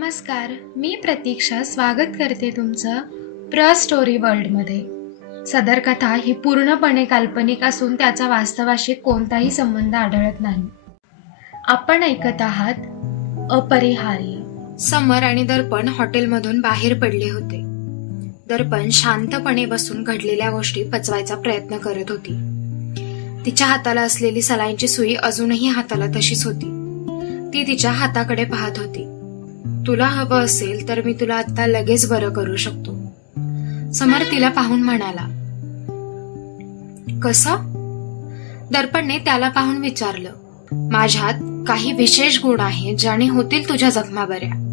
नमस्कार मी प्रतीक्षा स्वागत करते तुमचं प्र स्टोरी वर्ल्डमध्ये. सदर कथा ही पूर्णपणे काल्पनिक असून त्याचा वास्तवाशी कोणताही संबंध आढळत नाही. आपण ऐकत आहात अपरिहार्य. समर आणि दर्पण हॉटेलमधून बाहेर पडले होते. दर्पण शांतपणे बसून घडलेल्या गोष्टी पचवायचा प्रयत्न करत होती. तिच्या हाताला असलेली सलाईंची सुई अजूनही हाताला तशीच होती. ती तिच्या हाताकडे पाहत होती. तुला हवं असेल तर मी तुला आता लगेच बरं करू शकतो. समर तिला पाहून म्हणाला कसं? दर्पणने त्याला पाहून विचारलं माझ्यात काही विशेष गुण आहेत ज्याने होतील तुझ्या जखमा बऱ्या.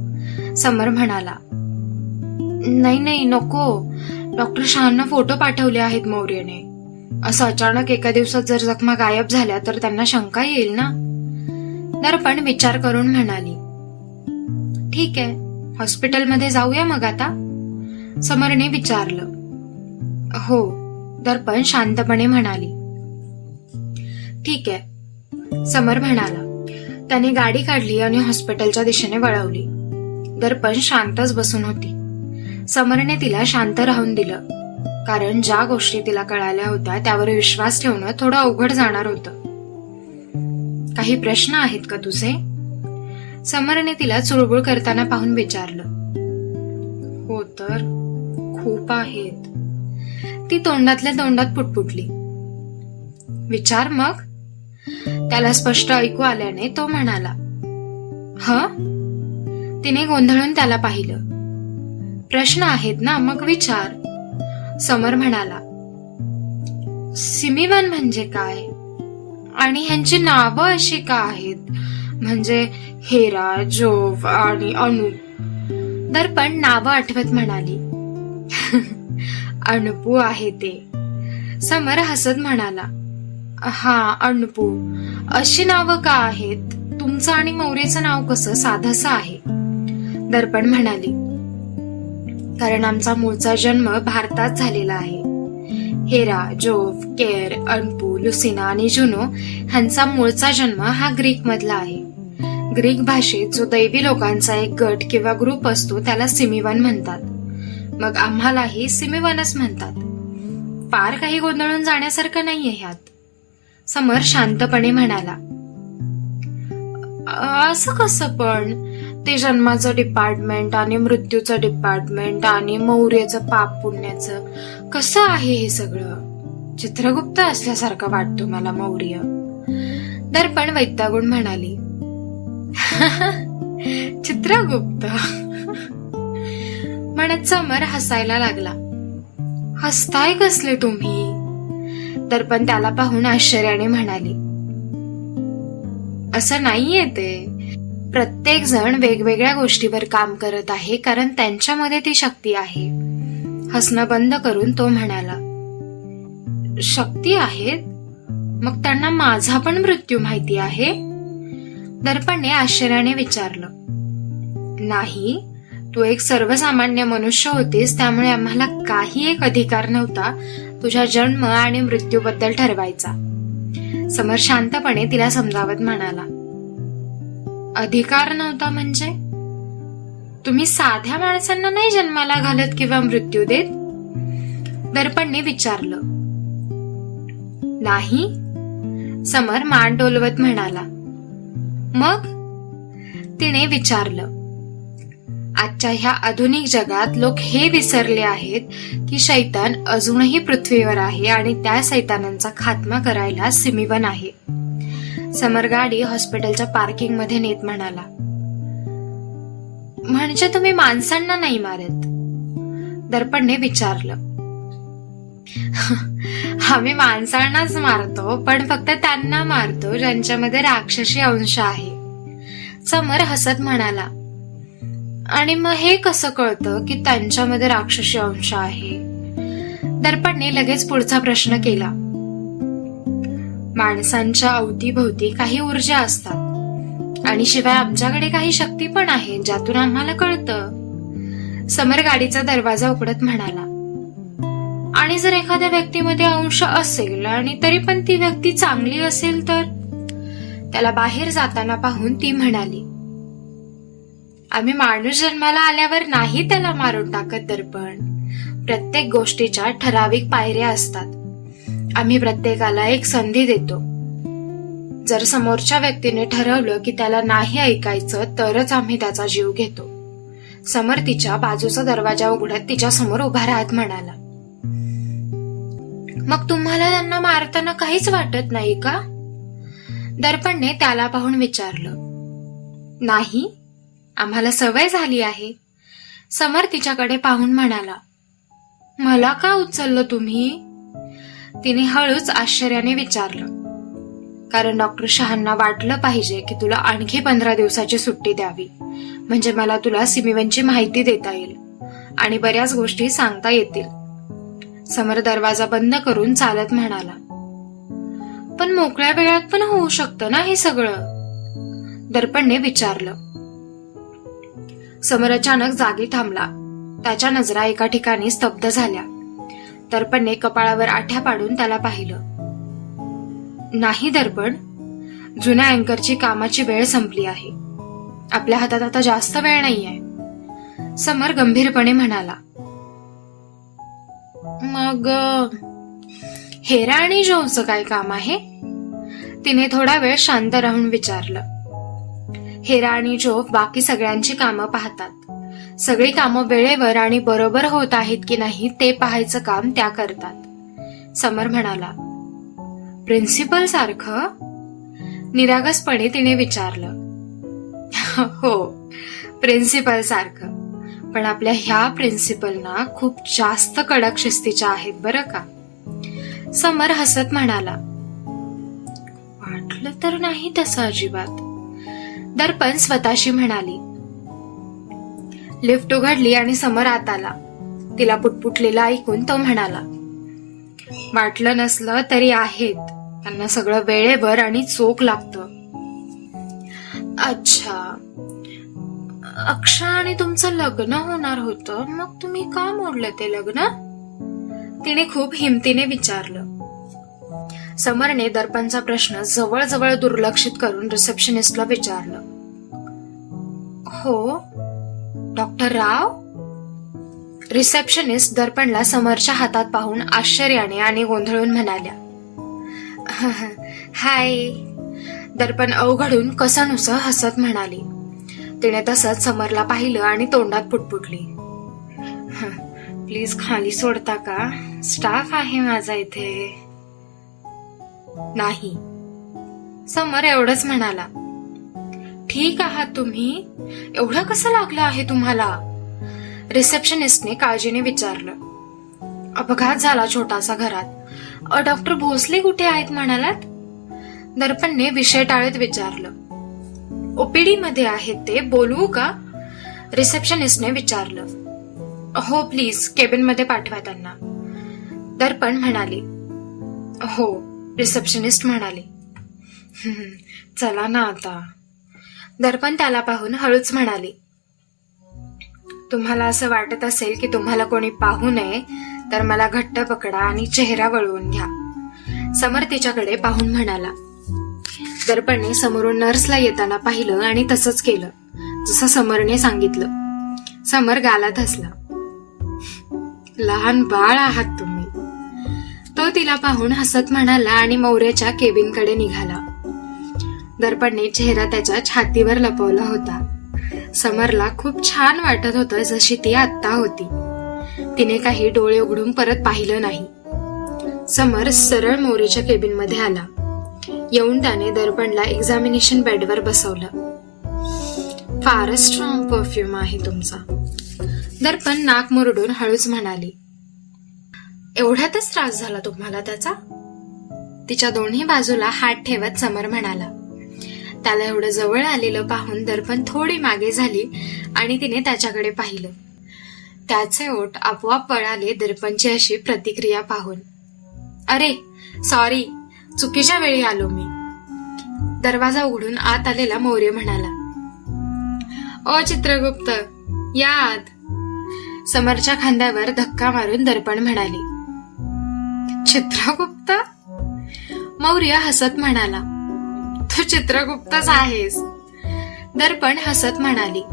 समर म्हणाला नाही नाही नको. डॉक्टर शहांना फोटो पाठवले आहेत मौर्यने. असं अचानक एका दिवसात जर जखमा गायब झाल्या तर त्यांना शंका येईल ना? दर्पण विचार करून म्हणाली ठीक आहे हॉस्पिटलमध्ये जाऊया मग आता. समरने विचारलं. हो दर्पण शांतपणे म्हणाली. ठीक आहे समर म्हणाला. त्याने गाडी काढली आणि हॉस्पिटलच्या दिशेने वळवली. दर्पण शांतच बसून होती. समरने तिला शांत राहून दिलं. कारण ज्या गोष्टी तिला कळाल्या होत्या त्यावर विश्वास ठेवणं थोडं अवघड जाणार होतं. काही प्रश्न आहेत का तुझे? समरने तिला चुळबुळ करताना पाहून विचारलं हो तर खूप आहेत. ती तोंडातल्या तोंडात पुटपुटली. विचार मग. त्याला स्पष्ट ऐकू आल्याने तो म्हणाला ह? तिने गोंधळून त्याला पाहिलं. प्रश्न आहेत ना मग विचार. समर म्हणाला सिमीवन म्हणजे काय? आणि ह्यांची नावं अशी का आहेत? म्हणजे हेरा जोव आणि अनु दर्पण नावं आठवत म्हणाली. अणपू आहे ते. समर हसत म्हणाला हा अणपू अशी नावं का आहेत? तुमचं आणि मौर्यचं नाव कसं? साधंसं आहे. दर्पण म्हणाली कारण आमचा मूळचा जन्म भारतात झालेला आहे. हेरा जोव केर अनपू लुसिना आणि जुनो ह्यांचा मूळचा जन्म हा ग्रीक मधला आहे. ग्रीक भाषेत जो दैवी लोकांचा एक गट किंवा ग्रुप असतो त्याला सिमिवन म्हणतात. मग आम्हालाही सिमिवनच म्हणतात. फार काही गोंधळून जाण्यासारखं नाहीये ह्यात. समर शांतपणे म्हणाला असं कसं पण? ते जन्माचं डिपार्टमेंट आणि मृत्यूचं डिपार्टमेंट आणि मौर्याचं पाप पुण्याचं कसं आहे हे सगळं? चित्रगुप्त असल्यासारखा वाटतो मला मौर्य. दर्पण वैतागुण म्हणाली चित्रगुप्त. म्हणत समर हसायला लागला. हसताय कसले तुम्ही? दर्पण त्याला पाहून आश्चर्याने म्हणाली असं नाहीये ते. प्रत्येक जण वेगवेगळ्या गोष्टीवर काम करत आहे कारण त्यांच्यामध्ये ती शक्ती आहे. हसणं बंद करून तो म्हणाला शक्ती आहेत मग त्यांना माझा पण मृत्यू माहिती आहे? दर्पणने आश्चर्याने विचारलं. नाही तू एक सर्वसामान्य मनुष्य होतीस त्यामुळे आम्हाला काही एक अधिकार नव्हता तुझ्या जन्म आणि मृत्यूबद्दल ठरवायचा. समर शांतपणे तिला समजावत म्हणाला. अधिकार नव्हता म्हणजे? तुम्ही साध्या माणसांना नाही जन्माला घालत किंवा मृत्यू देत? दर्पणने विचारलं. नाही? समर मान डोलवत म्हणाला. मग? तिने विचारलं. आजच्या ह्या आधुनिक जगात लोक हे विसरले आहेत की शैतान अजूनही पृथ्वीवर आहे आणि त्या सैतानांचा खात्मा करायला सिमीवन आहे. समर गाडी हॉस्पिटलच्या पार्किंगमध्ये नेत म्हणाला. म्हणजे तुम्ही माणसांना नाही मारत? दर्पणने विचारलं. आम्ही माणसांनाच मारतो पण फक्त त्यांना मारतो ज्यांच्यामध्ये राक्षसी अंश आहे. समर हसत म्हणाला आणि मग हे कसं कळतं की त्यांच्यामध्ये राक्षसी अंश आहे? दर्पणने लगेच पुढचा प्रश्न केला माणसांच्या अवतीभोवती काही ऊर्जा असतात आणि शिवाय आमच्याकडे काही शक्ती पण आहे ज्यातून आम्हाला कळतं. समर गाडीचा दरवाजा उघडत म्हणाला आणि जर एखाद्या व्यक्तीमध्ये अंश असेल आणि तरी पण ती व्यक्ती चांगली असेल तर? त्याला बाहेर जाताना पाहून ती म्हणाली आम्ही माणूस जन्माला आल्यावर नाही त्याला मारून टाकत दर्पण. प्रत्येक गोष्टीच्या ठराविक पायऱ्या असतात. आम्ही प्रत्येकाला एक संधी देतो. जर समोरच्या व्यक्तीने ठरवलं की त्याला नाही ऐकायचं तरच आम्ही त्याचा जीव घेतो. समर तिच्या बाजूचा दरवाजा उघडत तिच्या समोर उभा राहत म्हणाला मग तुम्हाला त्यांना मारताना काहीच वाटत नाही का? दर्पणने त्याला पाहून विचारलं नाही आम्हाला सवय झाली आहे. समर तिच्याकडे पाहून म्हणाला मला का उचललं तुम्ही? तिने हळूच आश्चर्याने विचारलं कारण डॉक्टर शहांना वाटलं पाहिजे की तुला आणखी पंधरा दिवसाची सुट्टी द्यावी. म्हणजे मला तुला सिमिवनची माहिती देता येईल आणि बऱ्याच गोष्टी सांगता येतील. समर दरवाजा बंद करून चालत म्हणाला. पण मोकळ्या वेळात पण होऊ शकतं ना हे सगळं? दर्पणने विचारलं. समर अचानक जागी थांबला. त्याच्या नजरा एका ठिकाणी स्तब्ध झाल्या. दर्पणने कपाळावर आठ्या पाडून त्याला पाहिलं. नाही दर्पण जुन्या अँकरची कामाची वेळ संपली आहे. आपल्या हातात आता जास्त वेळ नाहीये. समर गंभीरपणे म्हणाला. मग हेरा आणि जोचं काय काम आहे? तिने थोडा वेळ शांत राहून विचारलं. हेरा आणि जोफ बाकी सगळ्यांची कामं पाहतात. सगळी कामं वेळेवर आणि बरोबर होत आहेत की नाही ते पाहायचं काम त्या करतात. समर म्हणाला प्रिन्सिपल सारखं? निरागसपणे तिने विचारलं हो प्रिन्सिपल सारखं. पण आपल्या ह्या प्रिन्सिपलना खूप जास्त कडक शिस्तीच्या आहेत बरं का. समर हसत म्हणाला वाटलं तर नाही तसं अजिबात. दर्पण स्वतःशी म्हणाली लिफ्ट उघडली आणि समर आत आला. तिला पुटपुटलेला ऐकून तो म्हणाला वाटलं नसलं तरी आहेत. त्यांना सगळं वेळेवर आणि चोख लागतं. अच्छा. अक्षा आणि तुमचं लग्न होणार होतं. मग तुम्ही का मोडलं ते लग्न? तिने खूप हिमतीने विचारलं. समरने दर्पणचा प्रश्न जवळजवळ दुर्लक्षित करून रिसेप्शनिस्टला विचारलं. हो डॉक्टर राव? रिसेप्शनिस्ट दर्पणला समरच्या हातात पाहून आश्चर्याने आणि गोंधळून म्हणाल्या हाय. दर्पण अवघडून कसनुसं हसत म्हणाली. तिने तसंच समरला पाहिलं आणि तोंडात पुटपुटली. प्लीज खाली सोडता का? स्टाफ आहे माझा इथे. नाही. समर एवढंच म्हणाला. ठीक आहात तुम्ही? एवढं कसं लागलं आहे तुम्हाला? रिसेप्शनिस्टने काळजीने विचारलं. अपघात झाला छोटासा घरात. डॉक्टर भोसले कुठे आहेत म्हणालात? दर्पणने विषय टाळत विचारलं. ओपीडी मध्ये आहेत ते बोलवू का? रिसेप्शनिस्टने विचारलं. हो प्लीज केबिनमध्ये पाठवा त्यांना. दर्पण म्हणाली. हो रिसेप्शनिस्ट म्हणाले. चला ना आता. दर्पण त्याला पाहून हळूच म्हणाली. तुम्हाला असं वाटत असेल की तुम्हाला कोणी पाहू नये तर मला घट्ट पकडा आणि चेहरा वळवून घ्या समर तिच्याकडे पाहून म्हणाला. दर्पणने समोरून नर्सला येताना पाहिलं आणि तसंच केलं जसं समरने सांगितलं. समर गालात हसला लहान बाळ आहात तुम्ही. तो तिला पाहून हसत म्हणाला आणि मौर्याच्या केबिनकडे निघाला. दर्पणने चेहरा त्याच्या छातीवर लपवला होता. समरला खूप छान वाटत होतं जशी ती आत्ता होती. तिने काही डोळे उघडून परत पाहिलं नाही. समर सरळ मोरेच्या केबिनमध्ये आला. येऊन त्याने दर्पणला एक्झामिनेशन बेडवर बसवलं. फारच स्ट्रॉंग परफ्यूम आहे तुमचा. दर्पण नाक मुरडून हळूच म्हणाली एवढ्यातच त्रास झाला तुम्हाला त्याचा? तिच्या दोन्ही बाजूला हात ठेवत समर म्हणाला त्याला एवढं जवळ आलेलं पाहून दर्पण थोडी मागे झाली आणि तिने त्याच्याकडे पाहिलं. त्याचे ओठ आपोआप पळाले दर्पणची अशी प्रतिक्रिया पाहून. अरे सॉरी चुकीच्या वेळी आलो मी. दरवाजा उघडून आत आलेला मौर्य म्हणाला ओ चित्रगुप्त या आत. समरच्या खांद्यावर धक्का मारून दर्पण म्हणाली चित्रगुप्त? मौर्य हसत म्हणाला तू चित्रगुप्तच आहेस. दर्पण हसत म्हणाली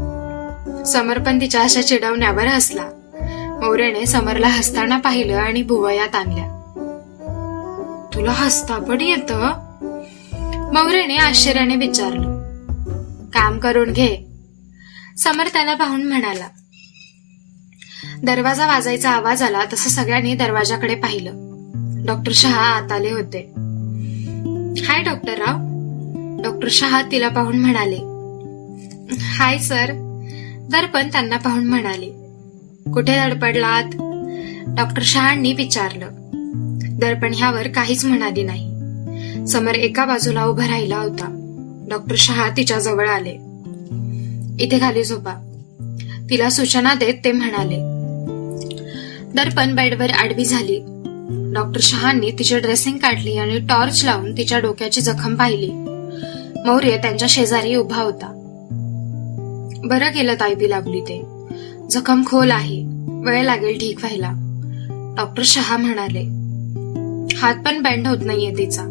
समर पण तिच्या अशा चिडवण्यावर हसला. मौर्याने समरला हसताना पाहिलं आणि भुवयात आणल्या. तुला हसता पण येत? मौर्याने आश्चर्याने विचारलं. काम करून घे. समर त्याला पाहून म्हणाला. दरवाजा वाजायचा आवाज आला तसं सगळ्यांनी दरवाजाकडे पाहिलं. डॉक्टर शहा आत आले होते. Hi doctor Rao. Doctor Shah तिला पाहून म्हणाले. Hi sir. दर्पण त्यांना पाहून म्हणाले. कुठे धडपडलात? डॉक्टर शहांनी विचारलं. दर्पण ह्यावर काहीच म्हणाली नाही. समर एका बाजूला उभा राहिला होता. डॉक्टर शहा तिच्या जवळ आले. इथे खाली झोपा. तिला सूचना देत ते म्हणाले दर्पण बेडवर आडवी झाली. डॉक्टर शहांनी तिची ड्रेसिंग काढली आणि टॉर्च लावून तिच्या डोक्याची जखम पाहिली. मौर्य त्यांच्या शेजारी उभा होता. बरं केलं ताईबी लागली ते. जखम खोल आहे. वेळ लागेल ठीक व्हायला. डॉक्टर शहा म्हणाले हात पण बँड होत नाहीये तिचा.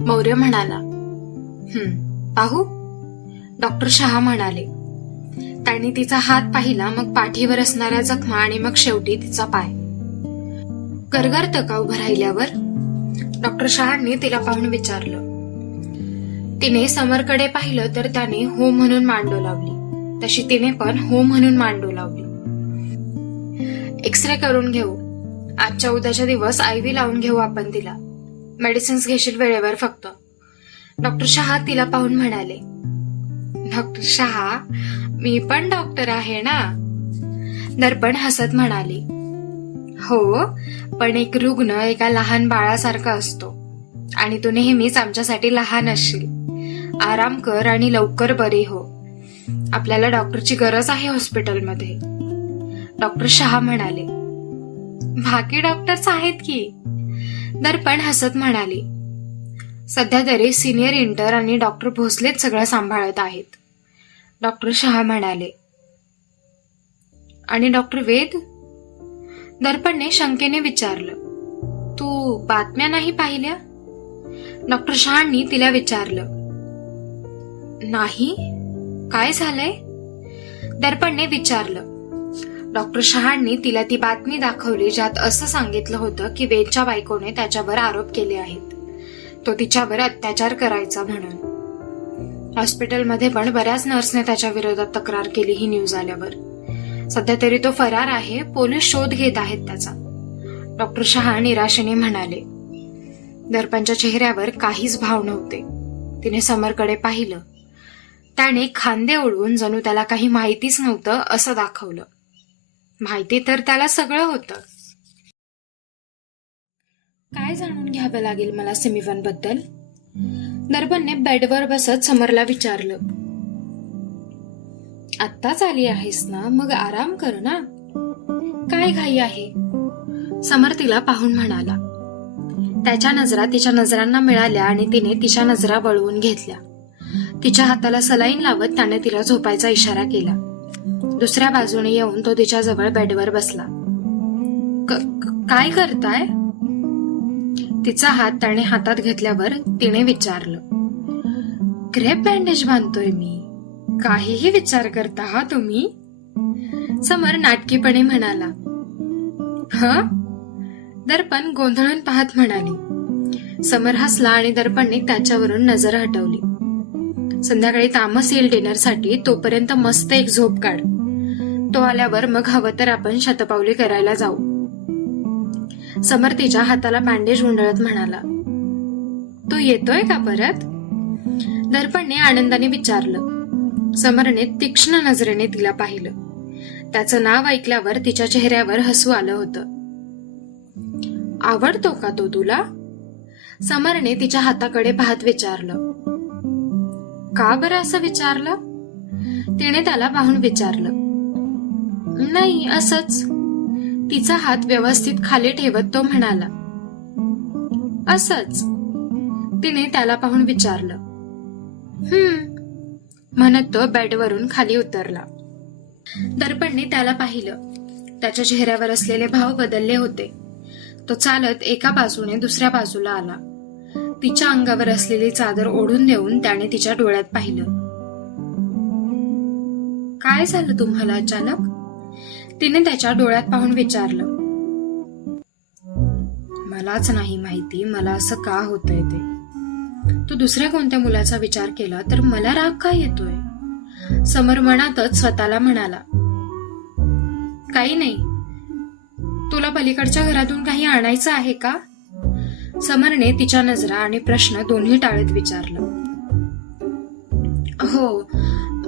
मौर्य म्हणाला हम्म पाहू. डॉक्टर शहा म्हणाले त्यांनी तिचा हात पाहिला मग पाठीवर असणाऱ्या जखमा आणि मग शेवटी तिचा पाय. गरगर तका उभं राहिल्यावर डॉक्टर शहांनी तिला पाहून विचारलं तिने समरकडे पाहिलं तर त्याने हो म्हणून मांडो लावली. तशी तिने पण हो म्हणून मांडो लावली. एक्सरे करून घेऊ. आजच्या उद्याच्या दिवस आयव्ही लावून घेऊ आपण तिला. मेडिसिन्स घेशील वेळेवर फक्त. डॉक्टर शहा तिला पाहून म्हणाले डॉक्टर शहा मी पण डॉक्टर आहे ना? दर्पण हसत म्हणाले हो पण एक रुग्ण एका लहान बाळासारखा असतो आणि तू नेहमीच आमच्यासाठी लहान असशील. आराम कर आणि लवकर बरी हो. आपल्याला डॉक्टरची गरज आहे हॉस्पिटलमध्ये डॉक्टर शहा म्हणाले बाकी डॉक्टर्स आहेत की? दर्पण हसत म्हणाले. सध्या तरी सिनियर इंटर आणि डॉक्टर भोसलेच सगळं सांभाळत आहेत. डॉक्टर शहा म्हणाले. आणि डॉक्टर वेद? दर्पणने शंकेने विचारलं. तू बातम्या नाही पाहिल्या? डॉक्टर शहांनी तिला विचारलं. नाही? काय झालंय? दर्पणने विचारलं. डॉक्टर शहांनी तिला ती बातमी दाखवली ज्यात असं सांगितलं होतं की वेदच्या बायकोने त्याच्यावर आरोप केले आहेत. तो तिच्यावर अत्याचार करायचा म्हणून. हॉस्पिटलमध्ये पण बऱ्याच नर्सने त्याच्या विरोधात तक्रार केली ही न्यूज आल्यावर. सध्या तरी तो फरार आहे पोलीस शोध घेत आहेत त्याचा. डॉक्टर शहा निराशेने म्हणाले दर्पणच्या चेहऱ्यावर काहीच भाव नव्हते. तिने समरकडे पाहिलं. त्याने खांदे ओढवून जणू त्याला काही माहितीच नव्हतं असं दाखवलं. माहिती तर त्याला सगळं होतं. काय जाणून घ्यावं लागेल मला सिमिवनबद्दल दर्पणने बेडवर बसत समरला विचारलं. आत्ताच आली आहेस ना? मग आराम कर ना. काय घाई आहे? समर तिला पाहून म्हणाला. त्याच्या नजरा तिच्या नजरांना मिळाल्या आणि तिने तिच्या नजरा वळवून घेतल्या. तिच्या हाताला सलाईन लावत त्याने तिला झोपायचा इशारा केला. दुसऱ्या बाजूने येऊन तो तिच्या जवळ बेडवर बसला. काय करताय? तिचा हात त्याने हातात घेतल्यावर तिने विचारलं. क्रेप बँडेज बांधतोय मी. काहीही विचार करता हा तुम्ही? समर नाटकीपणे म्हणाला. ह? दर्पण गोंधळून पाहत म्हणाली. समर हसला आणि दर्पणने त्याच्यावरून नजर हटवली. संध्याकाळी तामस येईल डिनरसाठी तोपर्यंत मस्त एक झोप काढ. तो आल्यावर मग हवं तर आपण शतपावली करायला जाऊ. समर तिच्या हाताला बँडेज गुंडळत म्हणाला तू येतोय का परत? दर्पणने आनंदाने विचारलं. समरने तीक्ष्ण नजरेने तिला पाहिलं. त्याचं नाव ऐकल्यावर तिच्या चेहऱ्यावर हसू आलं होतं. आवडतो का तो तुला? समरने तिच्या हाताकडे पाहत विचारलं. का बरं असं विचारलं? तिने त्याला पाहून विचारलं. नाही असच. तिचा हात व्यवस्थित खाली ठेवत तो म्हणाला असच. तिने त्याला पाहून विचारलं हम्म. म्हणत तो बेडवरून खाली उतरला. दर्पणने त्याला पाहिलं. त्याच्या चेहऱ्यावर असलेले भाव बदलले होते. तो चालत एका बाजूने दुसऱ्या बाजूला आला. तिच्या अंगावर असलेली चादर ओढून देऊन त्याने तिच्या डोळ्यात पाहिलं. काय झालं तुम्हाला अचानक? तिने त्याच्या डोळ्यात पाहून विचारलं मलाच नाही माहिती मला असं का होतंय ते? तू दुसऱ्या कोणत्या मुलाचा विचार केला तर मला राग का येतोय? समर मनातच स्वतःला म्हणाला काही नाही. तुला पलीकडच्या घरातून काही आणायचं आहे का? समरने तिच्या नजरा आणि प्रश्न दोन्ही टाळत विचारलं हो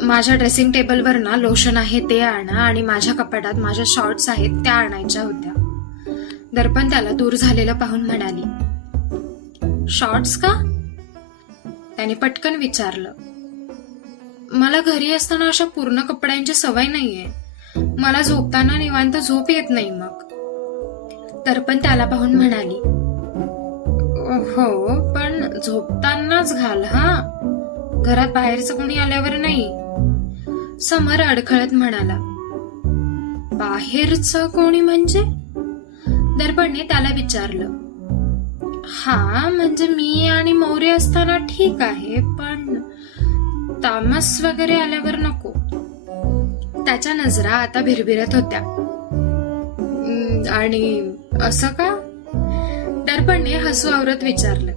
माझ्या ड्रेसिंग टेबलवर ना लोशन आहे ते आणा आणि माझ्या कपाटात माझ्या शॉर्ट्स आहेत त्या आणायच्या होत्या. दर्पण त्याला दूर झालेलं पाहून म्हणाली शॉर्ट्स का? त्याने पटकन विचारलं मला घरी असताना अशा पूर्ण कपड्यांची सवय नाहीये. मला झोपताना निवांत झोप येत नाही मग. दर्पण त्याला पाहून म्हणाली हो पण झोपतानाच घाल हा. घरात बाहेरचं कोणी आल्यावर नाही. समर अडखळत म्हणाला बाहेरचं कोणी म्हणजे? दर्पणने त्याला विचारलं हा म्हणजे मी आणि मौर्य असताना ठीक आहे पण तामस वगैरे आल्यावर नको. त्याच्या नजरा आता भिरभिरत होत्या. आणि असं का? दर्पणने हसू आवरत विचारलं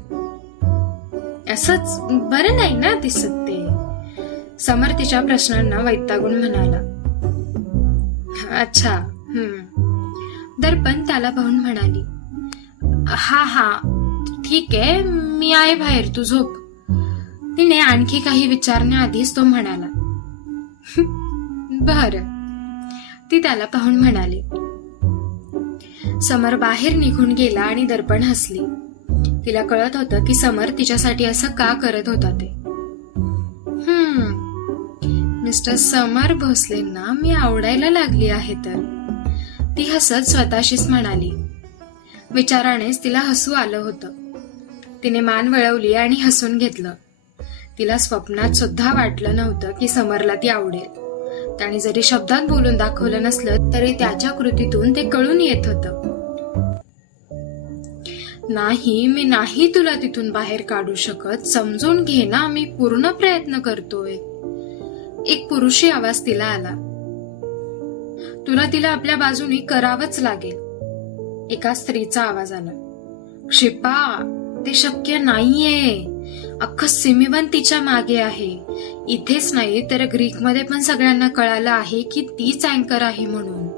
असंच बरं नाही ना दिसत ते. समर तिच्या प्रश्नांना वैतागून म्हणाला. अच्छा हम्म. दर्पण त्याला पाहून म्हणाली. हा हा ठीक आहे मी आहे बाहेर तू झोप. तिने आणखी काही विचारण्याआधीच तो म्हणाला. बर. ती त्याला पाहून म्हणाली. समर बाहेर निघून गेला आणि दर्पण हसली. तिला कळत होतं की समर तिच्यासाठी असं का करत होता ते. हम्म. मिस्टर समर भोसलेंना मी आवडायला लागली आहे तर. ती हसत स्वतःशीच म्हणाली. विचारानेच तिला हसू आलं होतं. तिने मान वळवली आणि हसून घेतलं. तिला स्वप्नात सुद्धा वाटलं नव्हतं की समरला ती आवडेल. त्याने जरी शब्दात बोलून दाखवलं नसलं तरी त्याच्या कृतीतून ते कळून येत होतं. नाही मी नाही तुला तिथून बाहेर काढू शकत. समजून घे ना मी पूर्ण प्रयत्न करतोय. एक पुरुषी आवाज तिला आला. तुला तिला आपल्या बाजूनी करावंच लागेल. एका स्त्रीचा आवाज आला. क्षिपा ते शक्य नाहीये. अख्खं सिमिवन तिच्यामागे आहे. इथेच नाही तर ग्रीकमध्ये पण सगळ्यांना कळालं आहे की तीच अँकर आहे म्हणून.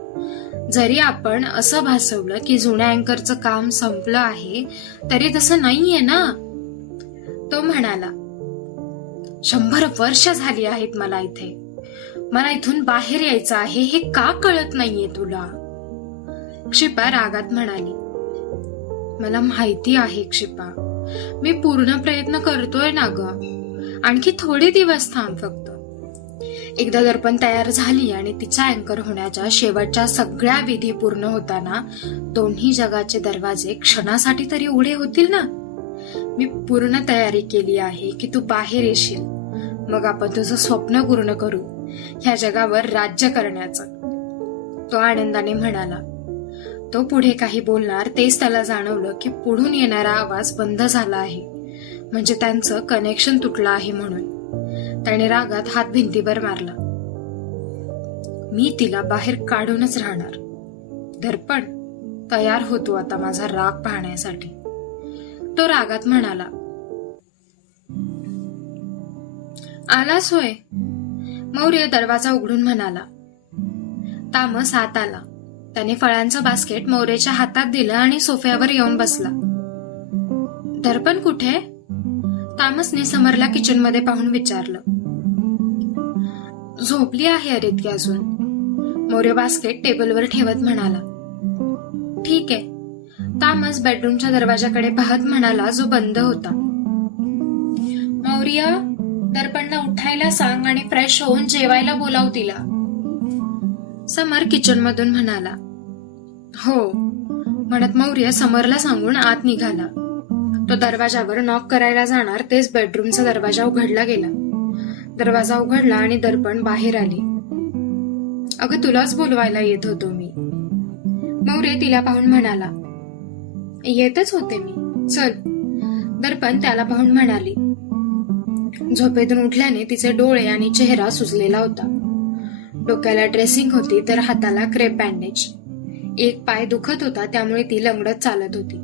जरी आपण असं भासवलं की जुन्या अँकरचं काम संपलं आहे तरी तसं नाहीये ना? तो म्हणाला शंभर वर्ष झाली आहेत मला इथे. मला इथून बाहेर यायचं आहे हे का कळत नाहीये तुला? क्षिपा रागात म्हणाली मला माहिती आहे क्षिपा. मी पूर्ण प्रयत्न करतोय ना ग. आणखी थोडे दिवस थांब फक्त. एकदा दर्पण तयार झाली आणि तिचा अँकर होण्याच्या शेवटच्या सगळ्या विधी पूर्ण होताना दोन्ही जगाचे दरवाजे क्षणासाठी तरी उघडे होतील ना? मी पूर्ण तयारी केली आहे की तू बाहेर येशील. मग आपण तुझं स्वप्न पूर्ण करू. ह्या जगावर राज्य करण्याचं. तो आनंदाने म्हणाला. तो पुढे काही बोलणार तेच त्याला जाणवलं की पुढून येणारा आवाज बंद झाला आहे. म्हणजे त्यांचं कनेक्शन तुटलं आहे म्हणून. त्याने रागात हात भिंतीवर मारला. मी तिला बाहेर काढूनच राहणार. दर्पण तयार होतो आता माझा राग पाहण्यासाठी. तो रागात म्हणाला आलास होय मौर्य दरवाजा उघडून म्हणाला तामस आत आला. त्याने फळांचं बास्केट मौर्याच्या हातात दिलं आणि सोफ्यावर येऊन बसला. दर्पण कुठे? तामसने समरला किचनमध्ये पाहून विचारलं. झोपली आहे अरे अजून. मौर्य बास्केट टेबलवर ठेवत म्हणाला. ठीक आहे. तामस बेडरूमच्या दरवाजाकडे पाहत म्हणाला जो बंद होता. मौर्य दर्पणला उठायला सांग आणि फ्रेश होऊन जेवायला बोलाव तिला. समर किचन मधून म्हणाला. हो म्हणत मौर्य समरला सांगून आत निघाला. तो दरवाजावर नॉक करायला जाणार तेच बेडरूमचा दरवाजा उघडला गेला. दरवाजा उघडला आणि दर्पण बाहेर आली. अगं तुलाच बोलवायला येत होतो मी. मौर्य तिला पाहून म्हणाला येतच होते मी. चल. दर्पण त्याला पाहून म्हणाली झोपेतून उठल्याने तिचे डोळे आणि चेहरा सुजलेला होता. डोक्याला ड्रेसिंग होती तर हाताला क्रेप बँडेज. एक पाय दुखत होता त्यामुळे ती लंगडत चालत होती.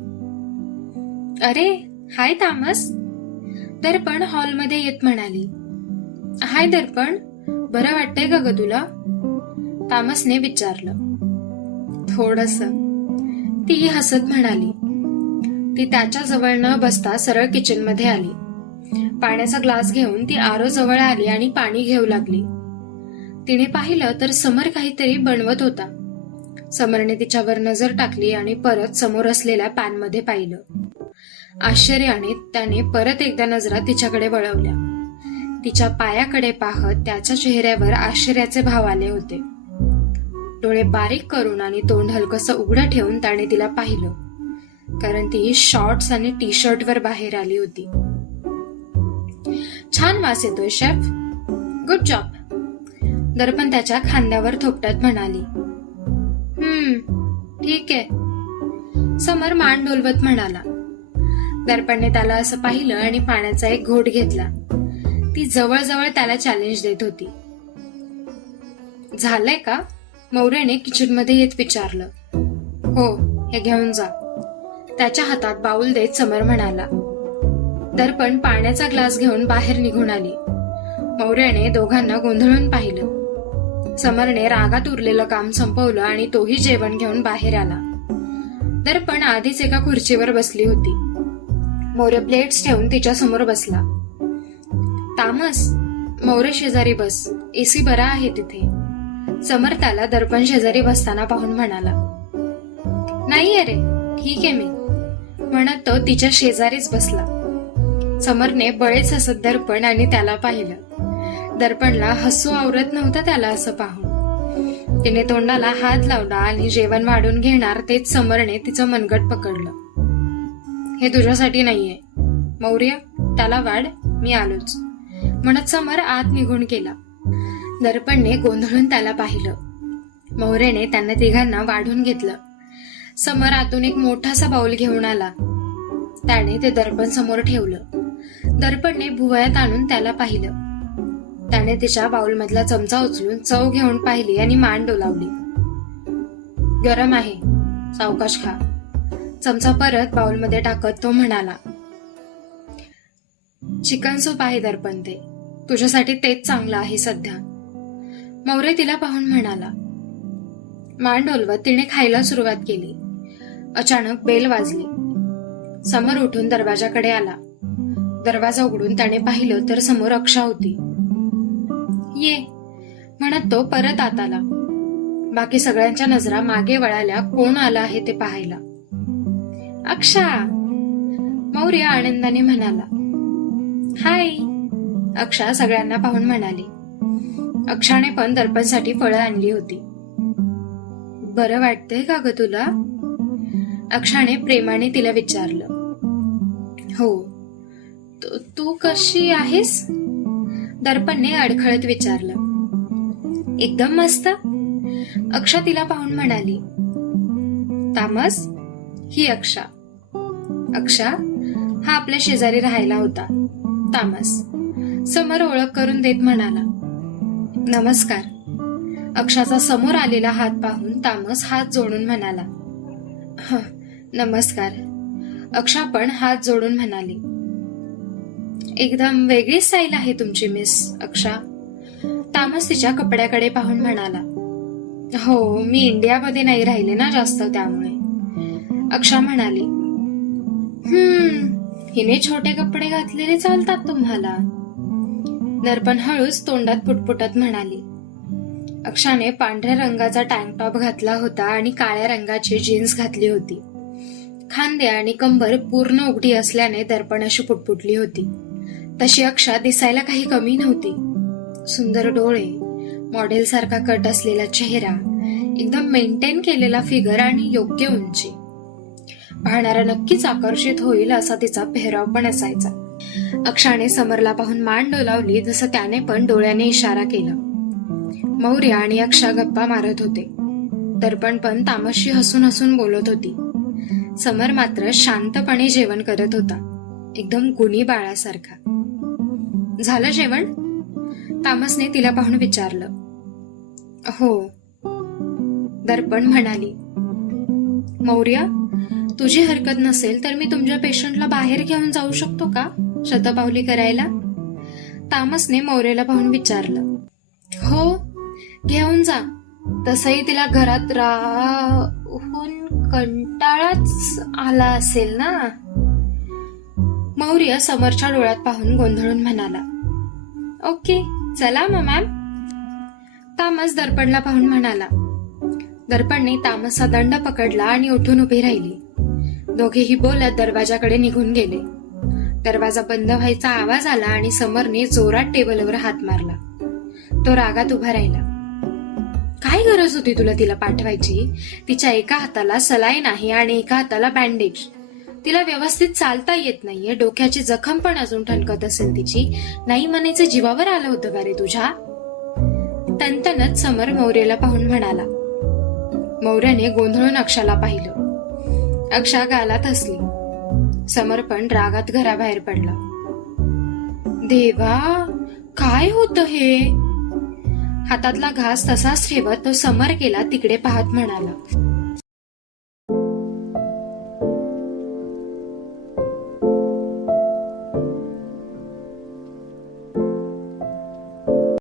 अरे हाय तामस. दर्पण हॉलमध्ये येत म्हणाली हाय दर्पण बरं वाटतंय का ग तुला? तामसने विचारलं. थोडस. ती हसत म्हणाली. ती त्याच्याजवळ न बसता सरळ किचनमध्ये आली. पाण्याचा ग्लास घेऊन ती आरो जवळ आली आणि पाणी घेऊ लागली. तिने पाहिलं तर समर काहीतरी बनवत होता. समरने तिच्यावर नजर टाकली आणि परत समोर असलेल्या पॅनमध्ये पाहिलं. आश्चर्याने त्याने परत एकदा नजरा तिच्याकडे वळवल्या. तिच्या पायाकडे पाहत त्याच्या चेहऱ्यावर आश्चर्याचे भाव आले होते. डोळे बारीक करून आणि तोंड हलकस उघडं ठेवून त्याने तिला पाहिलं. कारण ती शॉर्ट्स आणि टी शर्ट वर बाहेर आली होती. छान वास येतोय शेफ गुड जॉब दर्पण त्याच्या खांद्यावर थोपटत म्हणाली. हम्म ठीक आहे. समर मान डोलवत म्हणाला. दर्पणने त्याला असं पाहिलं आणि पाण्याचा एक घोट घेतला. ती जवळजवळ त्याला चॅलेंज देत होती. झालंय का? मौर्याने किचनमध्ये येत विचारलं. हो हे घेऊन जा. त्याच्या हातात बाऊल देत समर म्हणाला. दर्पण पाण्याचा ग्लास घेऊन बाहेर निघून आली. मौर्याने दोघांना गोंधळून पाहिलं. समरने रागात उरलेलं काम संपवलं आणि तोही जेवण घेऊन बाहेर आला. दर्पण आधीच एका खुर्चीवर बसली होती. मौर्य प्लेट्स ठेवून तिच्या समोर बसला. तामस मौर्य शेजारी बस. एसी बरा आहे तिथे. समर त्याला दर्पण शेजारी बसताना पाहून म्हणाला नाही अरे ठीक आहे मी. म्हणत तो तिच्या शेजारीच बसला. समरने बळेच हसत दर्पण आणि त्याला पाहिलं. दर्पणला हसू आवरत नव्हता त्याला असं पाहून. तिने तोंडाला हात लावला आणि जेवण वाढून घेणार तेच समरने तिचं मनगट पकडलं. हे तुझ्यासाठी नाहीये. मौर्य त्याला वाढ मी आलोच. म्हणत समर आत निघून गेला. दर्पणने गोंधळून त्याला पाहिलं. मोहरेने त्यांना तिघांना वाढून घेतलं. समर आतून एक मोठासा बाऊल घेऊन आला. त्याने ते दर्पण समोर ठेवलं. दर्पणने भुवयात आणून त्याला पाहिलं. त्याने तिच्या बाऊल मधला चमचा उचलून चव घेऊन पाहिली आणि मान डोलावली. गरम आहे. सावकाश खा. चमचा परत बाऊलमध्ये टाकत तो म्हणाला. चिकन सूप आहे दर्पण ते. तुझ्यासाठी तेच चांगलं आहे सध्या. मौर्य तिला पाहून म्हणाला मान डोलवत तिने खायला सुरुवात केली. अचानक बेल वाजली. समर उठून दरवाजाकडे आला. दरवाजा उघडून त्याने पाहिलं तर समोर अक्षा होती. ये म्हणत तो परत आत आला. बाकी सगळ्यांच्या नजरा मागे वळाल्या कोण आला आहे ते पाहायला. अक्षा मौर्य आनंदाने म्हणाला. हाय अक्षा सगळ्यांना पाहून म्हणाली. अक्षाने पण दर्पणसाठी फळं आणली होती. बरं वाटतंय का ग तुला? अक्षाने प्रेमाने तिला विचारलं. हो. तू- तू कशी आहेस? दर्पणने अडखळत विचारलं. एकदम मस्त. अक्षा तिला पाहून म्हणाली. तामस ही अक्षा अक्षा हा आपल्या शेजारी राहायला होता. तामस. समोर ओळख करून देत म्हणाला नमस्कार. अक्षाचा समोर आलेला हात पाहून तामस हात जोडून म्हणाला "ह, नमस्कार. अक्षा पण हात जोडून म्हणाली एकदम वेगळी स्टाईल आहे तुमची मिस अक्षा. तामस तिच्या कपड्याकडे पाहून म्हणाला हो मी इंडियामध्ये नाही राहिले ना जास्त त्यामुळे. अक्षा म्हणाली हम्म हिने छोटे कपडे घातलेले चालतात तुम्हाला. दर्पण हळूच तोंडात पुटपुटत म्हणाली. अक्षाने पांढऱ्या रंगाचा टँक टॉप घातला होता आणि काळ्या रंगाची जीन्स घातली होती. खांदे आणि कंबर पूर्ण उघडी असल्याने दर्पण अशी पुटपुटली होती. तशी अक्षा दिसायला काही कमी नव्हती. सुंदर डोळे मॉडेल सारखा कट असलेला चेहरा एकदम मेंटेन केलेला फिगर आणि योग्य उंची. पाहणारा नक्कीच आकर्षित होईल असा तिचा पेहराव पण असायचा. अक्षाने समरला पाहून मान डोलावली जसं त्याने पण डोळ्याने इशारा केला. मौर्य आणि अक्षा गप्पा मारत होते. दर्पण पण तामशी हसून हसून बोलत होती. समर मात्र शांतपणे जेवण करत होता. एकदम गुणी बाळासारखा. झालं जेवण? तामसने तिला पाहून विचारलं. हो. दर्पण म्हणाली मौर्य तुझी हरकत नसेल तर मी तुमच्या पेशंटला बाहेर घेऊन जाऊ शकतो का? शतपावली करायला? तामसने मोरेला पाहून विचारलं. हो घेऊन जा. तसही तिला घरात राहून कंटाळाच आला असेल ना? मौर्य समोरच्या डोळ्यात पाहून गोंधळून म्हणाला. ओके चला मग मॅम. तामस दर्पणला पाहून म्हणाला. दर्पणने तामसचा दंड पकडला आणि उठून उभी राहिली. दोघेही बोलत दरवाजाकडे निघून गेले. दरवाजा बंद व्हायचा आवाज आला आणि समरने जोरात टेबलवर हात मारला. तो रागात उभा राहिला. काय गरज होती तुला तिला पाठवायची? तिच्या एका हाताला सलाईन आहे आणि एका हाताला बँडेज तिला व्यवस्थित चालता येत नाहीये. डोक्याची जखम पण अजून ठणकत असेल तिची. नाही म्हणायचं जीवावर आलं होतं का रे तुझ्या? तनतनत समर मौर्यला पाहून म्हणाला. मौर्याने गोंधळून अक्षाला पाहिलं. अक्षा गालात हसली. समर्पण रागात घराबाहेर पडला. देवा काय होत हे? हातातला घास तसाच ठेवत तो समर केला तिकडे पाहत म्हणाला